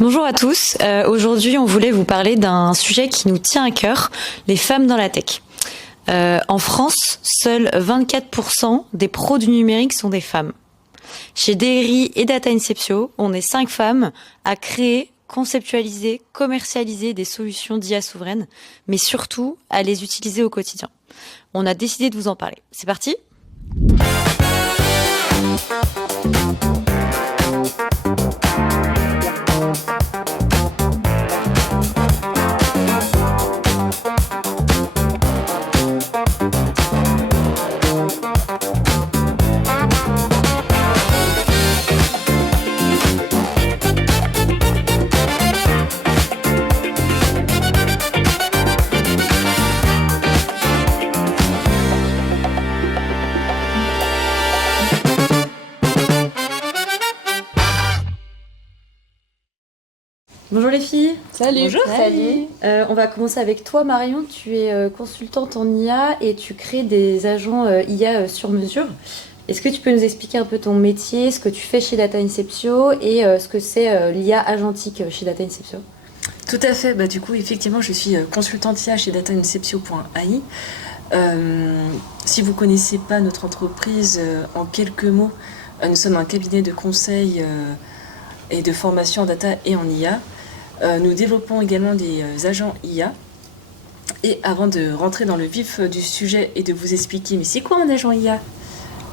Bonjour à tous. Aujourd'hui, on voulait vous parler d'un sujet qui nous tient à cœur, les femmes dans la tech. En France, seuls 24% des pros du numérique sont des femmes. Chez DRI et Data Inceptio, on est 5 femmes à créer, conceptualiser, commercialiser des solutions d'IA souveraines, mais surtout à les utiliser au quotidien. On a décidé de vous en parler. C'est parti ? Bonjour les filles. Salut. Bonjour. Salut. On va commencer avec toi Marion. Tu es consultante en IA et tu crées des agents IA sur mesure. Est-ce que tu peux nous expliquer un peu ton métier, ce que tu fais chez Data Inceptio et ce que c'est l'IA agentique chez Data Inceptio ? Tout à fait. Du coup, effectivement, je suis consultante IA chez datainceptio.ai. Si vous ne connaissez pas notre entreprise, en quelques mots, nous sommes un cabinet de conseil et de formation en data et en IA. Nous développons également des agents IA. Et avant de rentrer dans le vif du sujet et de vous expliquer, mais c'est quoi un agent IA ?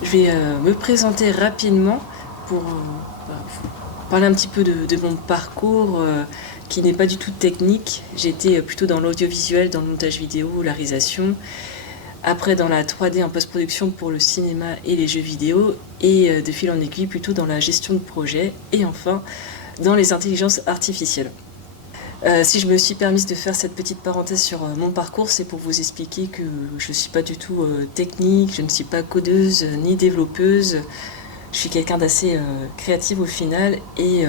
Je vais me présenter rapidement pour parler un petit peu de mon parcours qui n'est pas du tout technique. J'étais plutôt dans l'audiovisuel, dans le montage vidéo, la réalisation. Après, dans la 3D en post-production pour le cinéma et les jeux vidéo. Et de fil en aiguille, plutôt dans la gestion de projet. Et enfin, dans les intelligences artificielles. Si je me suis permise de faire cette petite parenthèse sur mon parcours, c'est pour vous expliquer que je ne suis pas du tout technique, je ne suis pas codeuse ni développeuse. Je suis quelqu'un d'assez créatif au final et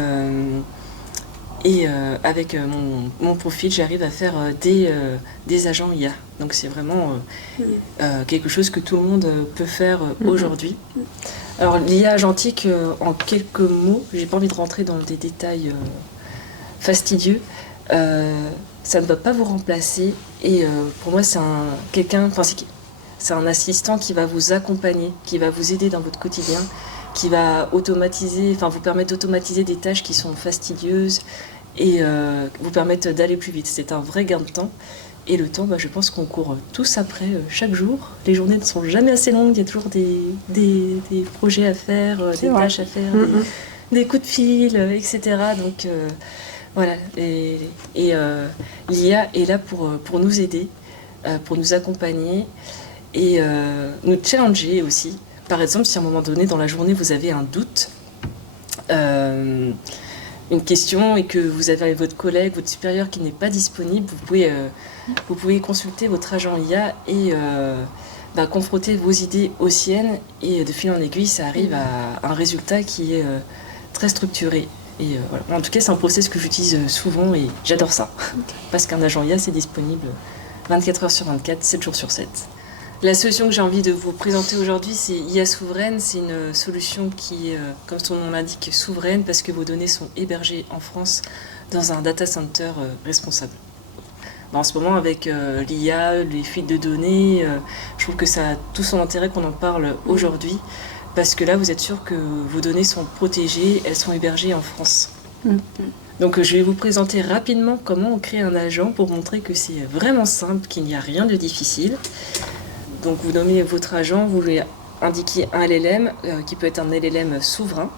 avec mon profil, j'arrive à faire des agents IA. Donc c'est vraiment quelque chose que tout le monde peut faire aujourd'hui. Alors l'IA agentique, en quelques mots, j'ai pas envie de rentrer dans des détails fastidieux. Ça ne va pas vous remplacer et pour moi c'est un assistant qui va vous accompagner, qui va vous aider dans votre quotidien, qui va vous permettre d'automatiser des tâches qui sont fastidieuses et vous permettre d'aller plus vite. C'est un vrai gain de temps et le temps, je pense qu'on court tous après chaque jour. Les journées ne sont jamais assez longues, il y a toujours des projets à faire, des tâches à faire, des coups de fil, etc. Donc voilà, et l'IA est là pour nous aider, pour nous accompagner et nous challenger aussi. Par exemple, si à un moment donné dans la journée vous avez un doute, une question et que vous avez votre collègue, votre supérieur qui n'est pas disponible, vous pouvez consulter votre agent IA et confronter vos idées aux siennes et de fil en aiguille, ça arrive à un résultat qui est très structuré. Et voilà. En tout cas, c'est un process que j'utilise souvent et j'adore ça. Parce qu'un agent IA, c'est disponible 24 heures sur 24, 7 jours sur 7. La solution que j'ai envie de vous présenter aujourd'hui, c'est IA Souveraine. C'est une solution qui est, comme son nom l'indique, souveraine parce que vos données sont hébergées en France dans un data center responsable. En ce moment, avec l'IA, les fuites de données, je trouve que ça a tout son intérêt qu'on en parle aujourd'hui. Parce que là, vous êtes sûr que vos données sont protégées, elles sont hébergées en France. Donc je vais vous présenter rapidement comment on crée un agent pour montrer que c'est vraiment simple, qu'il n'y a rien de difficile. Donc vous nommez votre agent, vous lui indiquez un LLM, qui peut être un LLM souverain.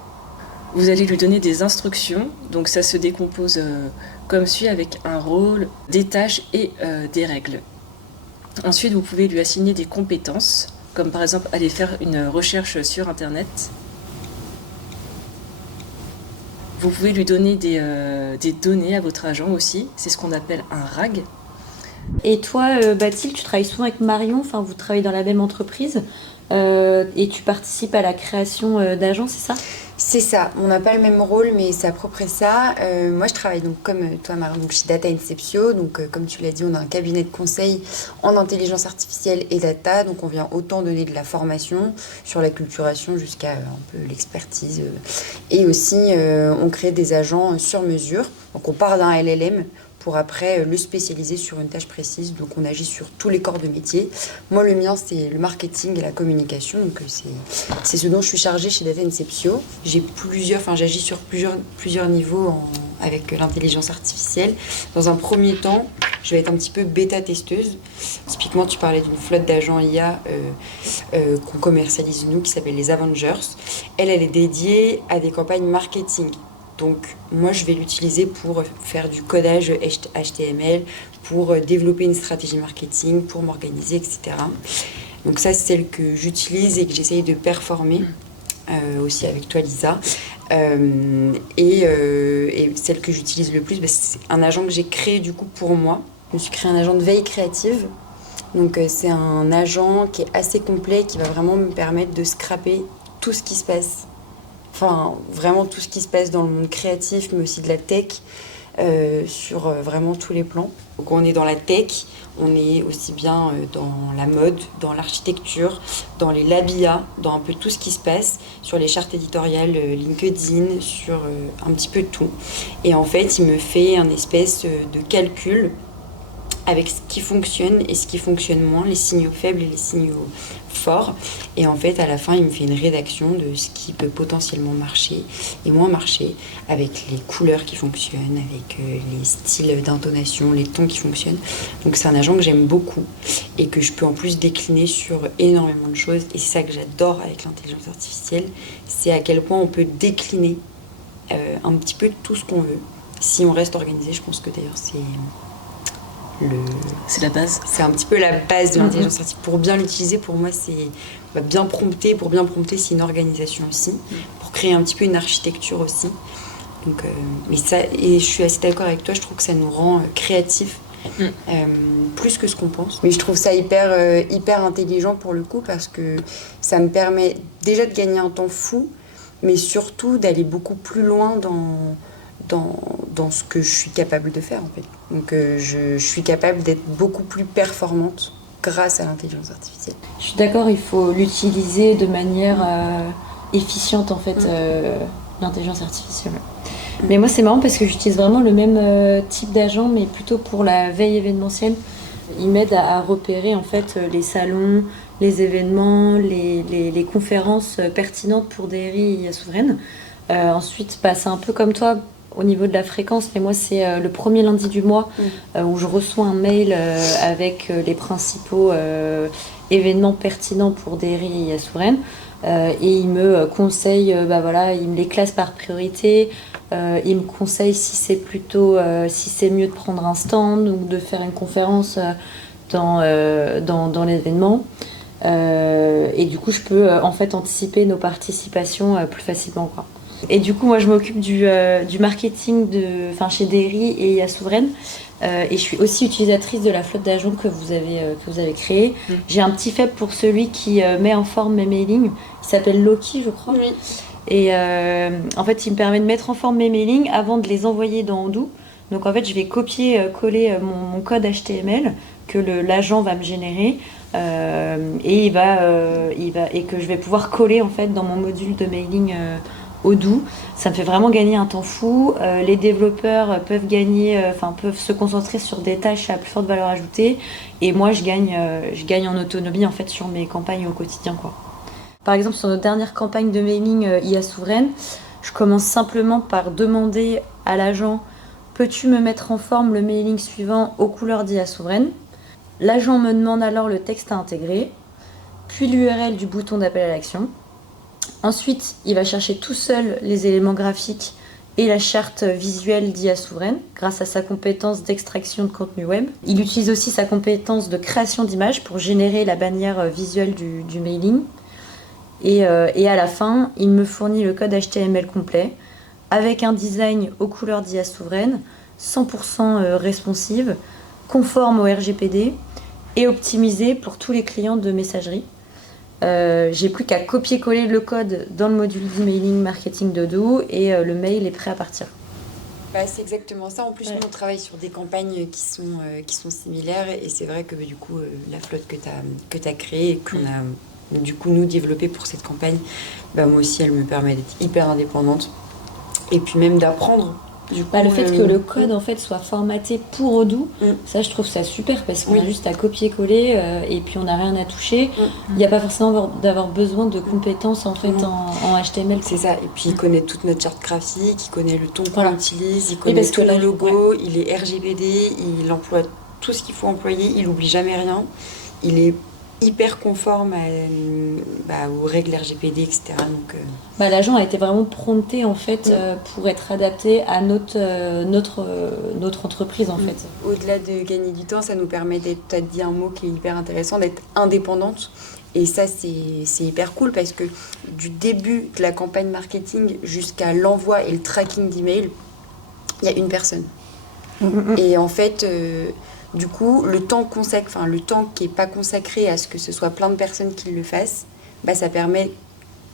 Vous allez lui donner des instructions, donc ça se décompose comme suit avec un rôle, des tâches et des règles. Ensuite, vous pouvez lui assigner des compétences, comme par exemple aller faire une recherche sur Internet. Vous pouvez lui donner des données à votre agent aussi, c'est ce qu'on appelle un RAG. Et toi, Bathilde, tu travailles souvent avec Marion, vous travaillez dans la même entreprise et tu participes à la création d'agents, c'est ça ? C'est ça, on n'a pas le même rôle, mais c'est à peu près ça. Moi, je travaille donc comme toi, Marion, donc chez Data Inceptio. Donc, comme tu l'as dit, on a un cabinet de conseil en intelligence artificielle et data. Donc, on vient autant donner de la formation sur l'acculturation jusqu'à un peu l'expertise. Et aussi, on crée des agents sur mesure. Donc, on part d'un LLM pour après le spécialiser sur une tâche précise. Donc on agit sur tous les corps de métier. Moi, le mien, c'est le marketing et la communication. Donc c'est ce dont je suis chargée chez Data Inceptio. J'agis sur plusieurs niveaux avec l'intelligence artificielle. Dans un premier temps, je vais être un petit peu bêta-testeuse. Typiquement, tu parlais d'une flotte d'agents IA qu'on commercialise nous, qui s'appelle les Avengers. Elle est dédiée à des campagnes marketing. Donc, moi, je vais l'utiliser pour faire du codage HTML, pour développer une stratégie marketing, pour m'organiser, etc. Donc ça, c'est celle que j'utilise et que j'essaye de performer, aussi avec toi, Lisa. Et celle que j'utilise le plus, c'est un agent que j'ai créé du coup pour moi. Je me suis créé un agent de veille créative. Donc, c'est un agent qui est assez complet, qui va vraiment me permettre de scraper tout ce qui se passe. Enfin, vraiment tout ce qui se passe dans le monde créatif, mais aussi de la tech, sur vraiment tous les plans. Donc on est dans la tech, on est aussi bien dans la mode, dans l'architecture, dans les l'habillat, dans un peu tout ce qui se passe, sur les chartes éditoriales LinkedIn, sur un petit peu tout. Et en fait, il me fait un espèce de calcul avec ce qui fonctionne et ce qui fonctionne moins, les signaux faibles et les signaux forts. Et en fait, à la fin, il me fait une rédaction de ce qui peut potentiellement marcher et moins marcher, avec les couleurs qui fonctionnent, avec les styles d'intonation, les tons qui fonctionnent. Donc c'est un agent que j'aime beaucoup et que je peux en plus décliner sur énormément de choses. Et c'est ça que j'adore avec l'intelligence artificielle, c'est à quel point on peut décliner un petit peu tout ce qu'on veut. Si on reste organisé, je pense que d'ailleurs c'est la base. C'est un petit peu la base de l'intelligence artificielle. Pour bien l'utiliser, pour moi, c'est bien prompter. Pour bien prompter, c'est une organisation aussi. Pour créer un petit peu une architecture aussi. Donc, mais ça, et je suis assez d'accord avec toi, je trouve que ça nous rend créatifs. Plus que ce qu'on pense. Mais je trouve ça hyper intelligent pour le coup, parce que ça me permet déjà de gagner un temps fou, mais surtout d'aller beaucoup plus loin dans ce que je suis capable de faire en fait. Donc je suis capable d'être beaucoup plus performante grâce à l'intelligence artificielle. Je suis d'accord, il faut l'utiliser de manière efficiente en fait, l'intelligence artificielle. Mais moi c'est marrant parce que j'utilise vraiment le même type d'agent, mais plutôt pour la veille événementielle. Il m'aide à repérer en fait les salons, les événements, les conférences pertinentes pour DRI et IA Souveraine. Ensuite, c'est un peu comme toi au niveau de la fréquence, mais moi c'est le premier lundi du mois où je reçois un mail avec les principaux événements pertinents pour DRI et IA Souveraine. Et il me conseille, il me les classe par priorité. Il me conseille si c'est mieux de prendre un stand ou de faire une conférence dans l'événement. Et du coup, je peux en fait anticiper nos participations plus facilement, quoi. Et du coup, moi, je m'occupe du marketing chez DRI et IA Souveraine. Et je suis aussi utilisatrice de la flotte d'agents que vous avez créée. J'ai un petit faible pour celui qui met en forme mes mailings. Il s'appelle Loki, je crois. Oui. Et en fait, il me permet de mettre en forme mes mailings avant de les envoyer dans Odoo. Donc en fait, je vais copier-coller mon code HTML que l'agent va me générer. Et que je vais pouvoir coller en fait dans mon module de mailing Odoo. Ça me fait vraiment gagner un temps fou. Les développeurs peuvent se concentrer sur des tâches à plus forte valeur ajoutée, et moi je gagne en autonomie en fait sur mes campagnes au quotidien, quoi. Par exemple, sur notre dernière campagne de mailing IA Souveraine, je commence simplement par demander à l'agent: peux-tu me mettre en forme le mailing suivant aux couleurs d'IA Souveraine? L'agent me demande alors le texte à intégrer, puis l'URL du bouton d'appel à l'action. Ensuite, il va chercher tout seul les éléments graphiques et la charte visuelle d'IA Souveraine grâce à sa compétence d'extraction de contenu web. Il utilise aussi sa compétence de création d'images pour générer la bannière visuelle du mailing. Et à la fin, il me fournit le code HTML complet avec un design aux couleurs d'IA Souveraine, 100% responsive, conforme au RGPD et optimisé pour tous les clients de messagerie. J'ai plus qu'à copier-coller le code dans le module d'emailing marketing de Doux et le mail est prêt à partir. Bah, c'est exactement ça. En plus, Ouais. nous, on travaille sur des campagnes qui sont similaires. Et c'est vrai que du coup, la flotte que tu as créée et qu'on a du coup nous développée pour cette campagne, bah, moi aussi, elle me permet d'être hyper indépendante. Et puis même d'apprendre. Du coup, Le fait que le code en fait soit formaté pour Odoo, Mm. ça je trouve ça super parce qu'on Oui. a juste à copier-coller et puis on n'a rien à toucher. Il n'y a pas forcément d'avoir besoin de compétences en fait en HTML. C'est ça. Et puis il connaît toute notre charte graphique, il connaît le ton qu'on Voilà. utilise, il connaît parce que tous là, nos logos, il est RGPD, il emploie tout ce qu'il faut employer, il oublie jamais rien. Il est hyper conforme aux règles RGPD, etc. Donc, L'agent a été vraiment prompté en fait pour être adapté à notre entreprise en fait. au-delà de gagner du temps, ça nous permet d'être, tu as dit un mot qui est hyper intéressant, d'être indépendante. Et ça, c'est hyper cool parce que du début de la campagne marketing jusqu'à l'envoi et le tracking d'email, il y a une personne. Et en fait, du coup, le temps qui n'est pas consacré à ce que ce soit plein de personnes qui le fassent, bah, ça permet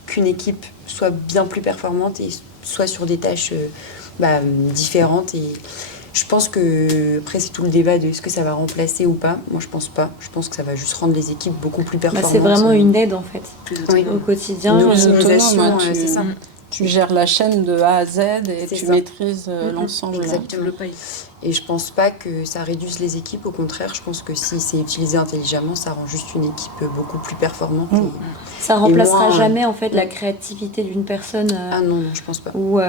qu'une équipe soit bien plus performante et soit sur des tâches différentes. Et je pense que, après, c'est tout le débat de est-ce que ça va remplacer ou pas. Moi, je pense pas. Je pense que ça va juste rendre les équipes beaucoup plus performantes. C'est vraiment une aide en fait Oui. au quotidien. Une optimisation, autonome, c'est ça. Tu gères la chaîne de A à Z et C'est tu ça. maîtrises l'ensemble. Exactement. Le paye. Et je pense pas que ça réduise les équipes. Au contraire, je pense que si c'est utilisé intelligemment, ça rend juste une équipe beaucoup plus performante. Ça remplacera moins, jamais en fait la créativité d'une personne Ah non, je pense pas. ou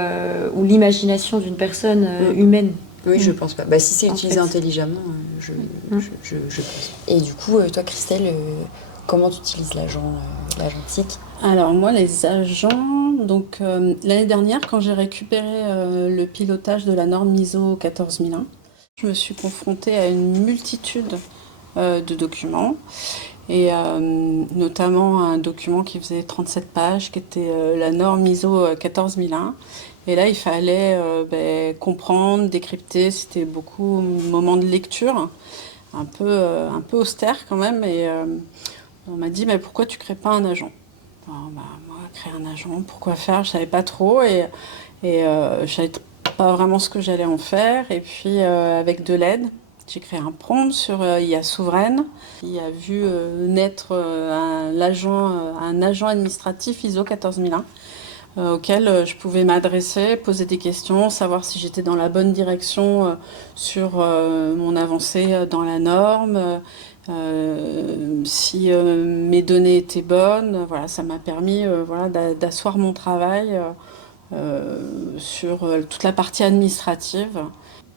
l'imagination d'une personne humaine. Oui, je pense pas. Bah, si c'est En utilisé fait. intelligemment, je pense. Et du coup, toi, Christelle, comment tu utilises l'agent TIC? Alors moi, les agents, donc l'année dernière, quand j'ai récupéré le pilotage de la norme ISO 14001, je me suis confrontée à une multitude de documents, et notamment un document qui faisait 37 pages, qui était la norme ISO 14001. Et là, il fallait comprendre, décrypter. C'était beaucoup de moments de lecture, un peu austère quand même. Et on m'a dit, mais pourquoi tu crées pas un agent? Alors, moi, créer un agent, pourquoi faire? Je savais pas trop et je savais pas vraiment ce que j'allais en faire. Et puis, avec de l'aide, j'ai créé un prompt sur IA Souveraine. Il a vu naître un agent administratif ISO 14001. Auquel je pouvais m'adresser, poser des questions, savoir si j'étais dans la bonne direction sur mon avancée dans la norme, si mes données étaient bonnes. Voilà, ça m'a permis d'asseoir mon travail sur toute la partie administrative.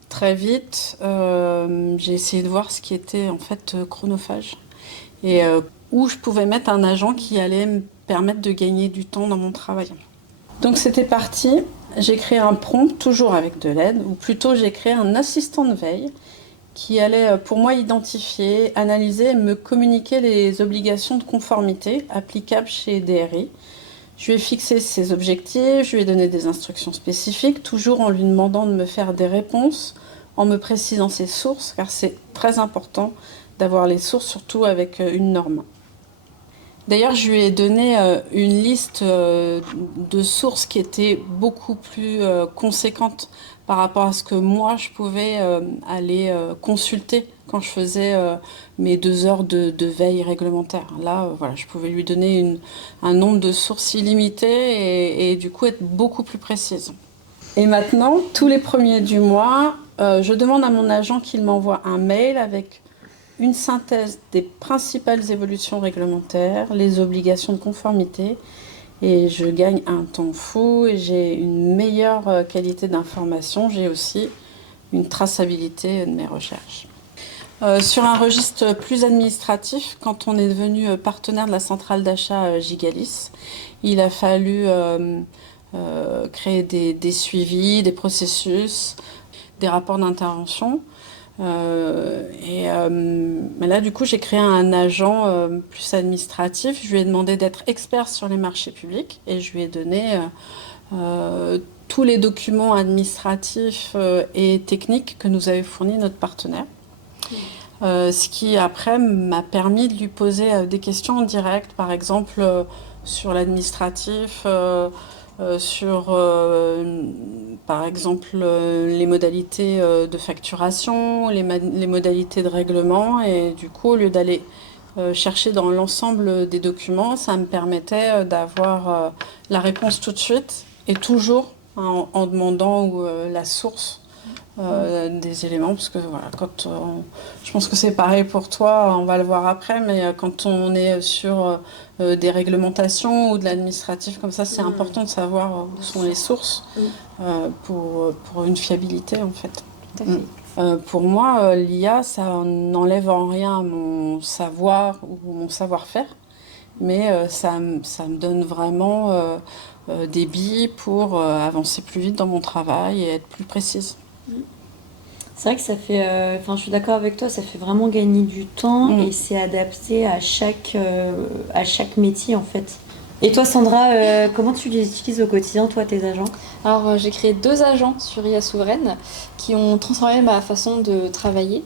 Très vite, j'ai essayé de voir ce qui était en fait chronophage et où je pouvais mettre un agent qui allait me permettre de gagner du temps dans mon travail. Donc c'était parti, j'ai créé un prompt, toujours avec de l'aide, ou plutôt j'ai créé un assistant de veille qui allait pour moi identifier, analyser et me communiquer les obligations de conformité applicables chez DRI. Je lui ai fixé ses objectifs, je lui ai donné des instructions spécifiques, toujours en lui demandant de me faire des réponses, en me précisant ses sources, car c'est très important d'avoir les sources, surtout avec une norme. D'ailleurs, je lui ai donné une liste de sources qui était beaucoup plus conséquente par rapport à ce que moi, je pouvais aller consulter quand je faisais mes 2 heures de veille réglementaire. Là, je pouvais lui donner un nombre de sources illimité et du coup être beaucoup plus précise. Et maintenant, tous les premiers du mois, je demande à mon agent qu'il m'envoie un mail avec une synthèse des principales évolutions réglementaires, les obligations de conformité, et je gagne un temps fou et j'ai une meilleure qualité d'information. J'ai aussi une traçabilité de mes recherches. Sur un registre plus administratif, quand on est devenu partenaire de la centrale d'achat Gigalis, il a fallu créer des suivis, des processus, des rapports d'intervention. Mais là, du coup, j'ai créé un agent plus administratif. Je lui ai demandé d'être expert sur les marchés publics et je lui ai donné tous les documents administratifs et techniques que nous avait fournis notre partenaire. Ce qui après m'a permis de lui poser des questions en direct, par exemple sur l'administratif, sur par exemple les modalités de facturation, les modalités de règlement, et du coup au lieu d'aller chercher dans l'ensemble des documents, ça me permettait d'avoir la réponse tout de suite et toujours en demandant la source des éléments, parce que voilà, je pense que c'est pareil pour toi, on va le voir après, mais quand on est sur des réglementations ou de l'administratif comme ça, c'est important de savoir où sont les sources pour une fiabilité en fait. Tout à fait. Pour moi, l'IA, ça n'enlève en rien mon savoir ou mon savoir-faire, mais ça me donne vraiment des billes pour avancer plus vite dans mon travail et être plus précise. C'est vrai que ça fait, je suis d'accord avec toi, ça fait vraiment gagner du temps et c'est adapté à chaque métier en fait. Et toi Sandra, comment tu les utilises au quotidien, toi, tes agents? Alors j'ai créé 2 agents sur IA Souveraine qui ont transformé ma façon de travailler.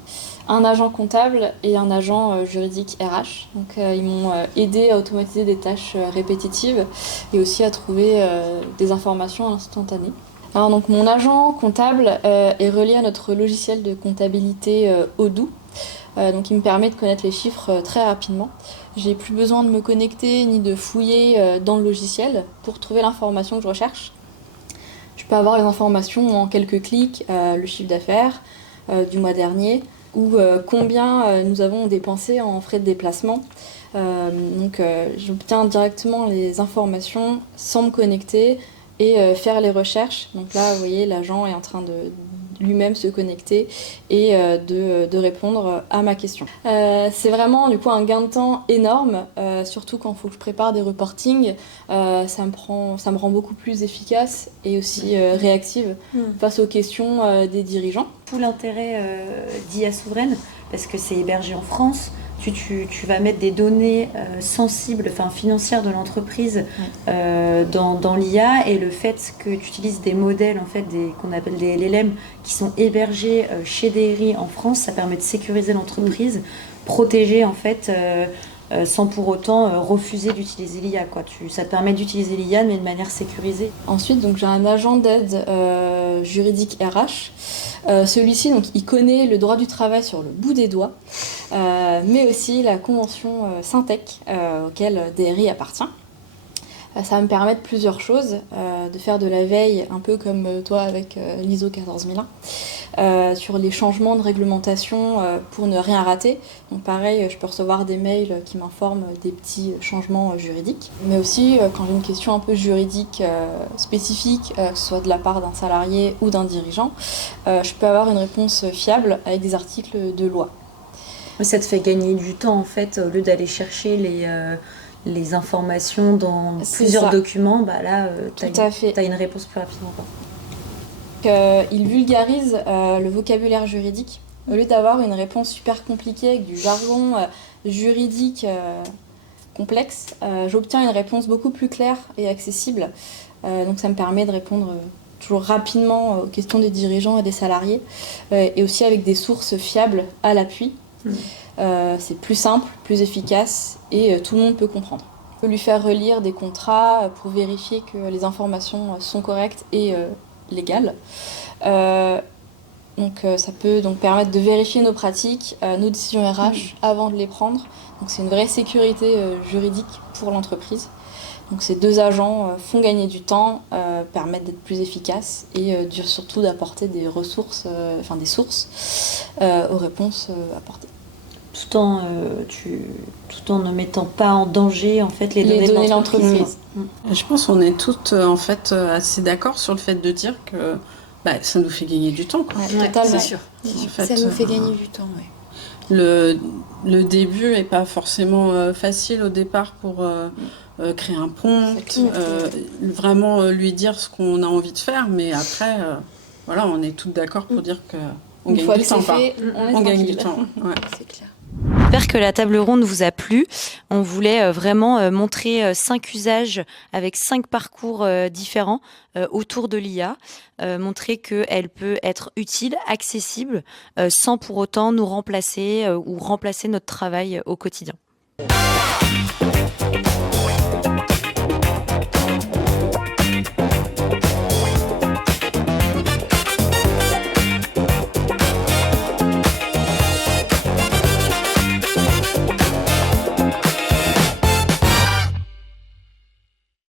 Un agent comptable et un agent juridique RH. Donc ils m'ont aidé à automatiser des tâches répétitives et aussi à trouver des informations instantanées. Alors donc mon agent comptable est relié à notre logiciel de comptabilité Odoo. Donc il me permet de connaître les chiffres très rapidement. J'ai plus besoin de me connecter ni de fouiller dans le logiciel pour trouver l'information que je recherche. Je peux avoir les informations en quelques clics, le chiffre d'affaires du mois dernier ou combien nous avons dépensé en frais de déplacement. Donc j'obtiens directement les informations sans me connecter et faire les recherches. Donc là, vous voyez, l'agent est en train de lui-même se connecter et de répondre à ma question. C'est vraiment du coup un gain de temps énorme, surtout quand il faut que je prépare des reportings. Ça me rend beaucoup plus efficace et aussi réactive face aux questions des dirigeants. Tout l'intérêt d'IA Souveraine, parce que c'est hébergé en France. Tu vas mettre des données sensibles, financières de l'entreprise dans l'IA, et le fait que tu utilises des modèles en fait, qu'on appelle des LLM qui sont hébergés chez DRI en France, ça permet de sécuriser l'entreprise, protéger en fait sans pour autant refuser d'utiliser l'IA. Ça te permet d'utiliser l'IA mais de manière sécurisée. Ensuite, donc, j'ai un agent d'aide juridique RH. Celui-ci, donc, il connaît le droit du travail sur le bout des doigts, mais aussi la convention Syntec auquel DRI appartient. Ça va me permettre plusieurs choses, de faire de la veille, un peu comme toi avec l'ISO 14001, sur les changements de réglementation pour ne rien rater. Donc pareil, je peux recevoir des mails qui m'informent des petits changements juridiques. Mais aussi, quand j'ai une question un peu juridique spécifique, que ce soit de la part d'un salarié ou d'un dirigeant, je peux avoir une réponse fiable avec des articles de loi. Ça te fait gagner du temps en fait, au lieu d'aller chercher les informations dans plusieurs documents, là, tu as une réponse plus rapidement. Il vulgarise le vocabulaire juridique. Au lieu d'avoir une réponse super compliquée avec du jargon juridique complexe, j'obtiens une réponse beaucoup plus claire et accessible. Donc ça me permet de répondre toujours rapidement aux questions des dirigeants et des salariés, et aussi avec des sources fiables à l'appui. C'est plus simple, plus efficace et tout le monde peut comprendre. On peut lui faire relire des contrats pour vérifier que les informations sont correctes et légales. Donc ça peut donc permettre de vérifier nos pratiques, nos décisions RH avant de les prendre. Donc c'est une vraie sécurité juridique pour l'entreprise. Donc ces 2 agents font gagner du temps, permettent d'être plus efficaces et surtout d'apporter des ressources, des sources aux réponses apportées. Tout en ne mettant pas en danger en fait les données de l'entreprise. Je pense qu'on est toutes en fait assez d'accord sur le fait de dire que ça nous fait gagner du temps. Totalement. C'est sûr. En fait, ça nous fait gagner du temps. Le début n'est pas forcément facile au départ pour créer un prompt, vraiment lui dire ce qu'on a envie de faire, mais après, on est toutes d'accord pour dire que on gagne du temps. On gagne du temps. C'est clair. j'espère que la table ronde vous a plu. On voulait vraiment montrer 5 usages avec 5 parcours différents autour de l'IA, montrer qu'elle peut être utile, accessible, sans pour autant nous remplacer ou remplacer notre travail au quotidien.